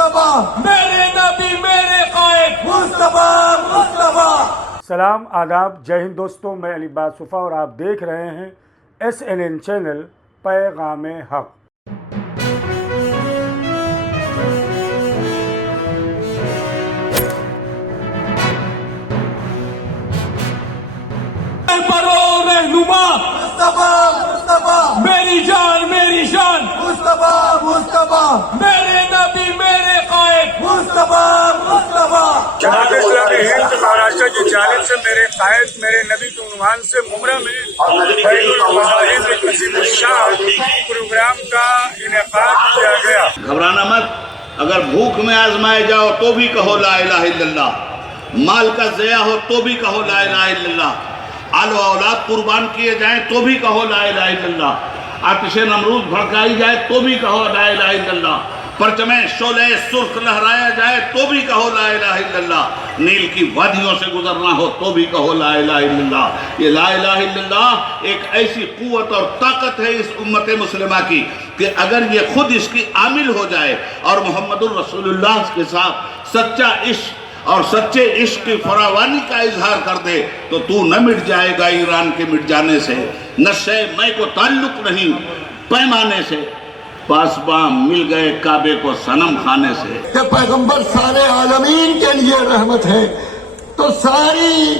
मुस्तफा, मेरे नबी मेरे कायद मुस्तफा मुस्तफा। सलाम आदाब, जय हिंद दोस्तों, मैं अली बासुफ़ा और आप देख रहे हैं SNN चैनल पैगाम हक। रहनुमा मुस्तफा मुस्तफा, मेरी जान मुस्तफा मुस्तफा, मेरे नबी मेरे कायद मुस्तफा मुस्तफा। जमात इस्लामी हिंद महाराष्ट्र की जानिब से मेरे कायद मेरे नबी के उन्वान से मुमरा में बैतुल मज़ाहिब कसीम शाह प्रोग्राम का इनेकाद किया गया। घबराना मत, अगर भूख में आजमाए जाओ तो भी कहो ला इलाहा इल्लल्लाह, माल का ज़या हो तो भी कहो ला इलाहा इल्लल्लाह, आलो औलाद कुर्बान किए जाएं तो भी कहो ला इलाहा इल्लल्लाह, आतिशे नमरूद भड़काई जाए तो भी कहो ला इलाहा इल्लल्लाह, परचमे शोले सुर्ख लहराया जाए तो भी कहो ला इलाहा इल्लल्लाह, नील की वादियों से गुजरना हो तो भी कहो ला इलाहा इल्लल्लाह। ये ला इलाहा इल्लल्लाह एक ऐसी कुव्वत और ताकत है इस उम्मत मुस्लिमा की कि अगर ये खुद इसकी आमिल हो जाए और मोहम्मदुर रसूलुल्लाह के साथ सच्चा इश्क और सच्चे इश्क की फरावानी का इजहार कर दे तो तू न मिट जाएगा ईरान के मिट जाने से, नशे मैं को ताल्लुक नहीं पैमाने से, पासबा मिल गए काबे को सनम खाने से। कि पैगंबर सारे आलमीन के लिए रहमत है, तो सारी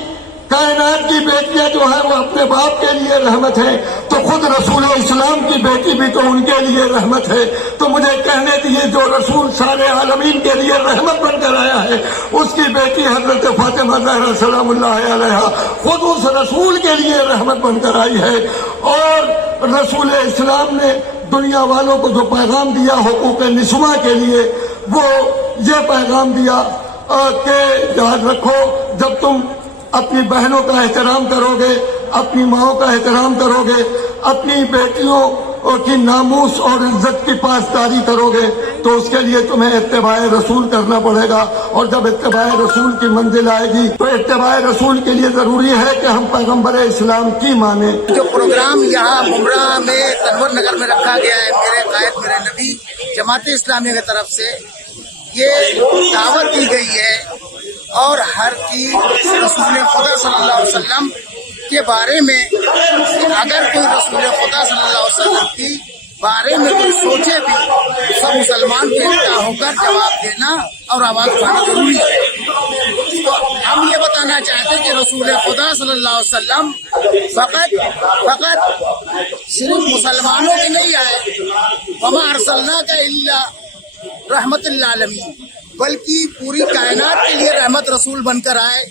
कायनात की बेटियां जो है वो अपने बाप के लिए रहमत है, तो खुद रसूल इस्लाम की बेटी भी तो उनके लिए रहमत है। तो मुझे कहने दिए जो रसूल सारे आलमीन के लिए रहमत बनकर आया है उसकी बेटी हजरत फातिमा ज़हरा सलामुल्लाह अलैहा खुद उस रसूल के लिए रहमत बनकर आई है। और रसूल इस्लाम ने दुनिया वालों को जो पैगाम दिया हुकूक निस्वा के लिए, वो ये पैगाम दिया कि याद रखो जब तुम अपनी बहनों का एहतराम करोगे, अपनी माओं का एहतराम करोगे, अपनी बेटियों की नामूस और इज्जत की पासदारी करोगे तो उसके लिए तुम्हें इत्तिबाए रसूल करना पड़ेगा। और जब इत्तिबाए रसूल की मंजिल आएगी तो इत्तिबाए रसूल के लिए जरूरी है कि हम पैगंबर इस्लाम की माने। जो प्रोग्राम यहाँ मुमरा में तनवर नगर में रखा गया है मेरे कायद मेरे नबी जमात इस्लामी की तरफ से, ये दावत दी गई है और हर की रसूल खुदा सल्लल्लाहु अलैहि वसल्लम के बारे में अगर कोई रसूल खुदा सल्लल्लाहु अलैहि वसल्लम की बारे में कोई सोचे भी तो सब मुसलमान को इकट्ठा होकर जवाब देना और आवाज उठाना जरूरी है। तो हम ये बताना चाहते हैं कि रसूल खुदा सल्लल्लाहु अलैहि वसल्लम फकत सिर्फ मुसलमानों के नहीं आए, वमा अरसलनाका इल्ला रहमतुल आलमीन, बल्कि पूरी कायनात के लिए रहमत रसूल बनकर आए।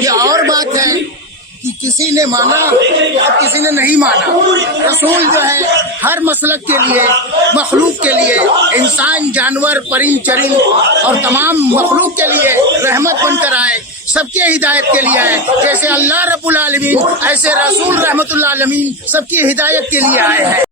ये और बात है कि किसी ने माना और किसी ने नहीं माना, रसूल जो है हर मसलक के लिए, मखलूक के लिए, इंसान जानवर परिंद चरिंद और तमाम मखलूक के लिए रहमत बनकर आए, सबके हिदायत के लिए आए। जैसे अल्लाह रब्बुल आलमीन ऐसे रसूल रहमतुल आलमीन सबकी हिदायत के लिए आए हैं।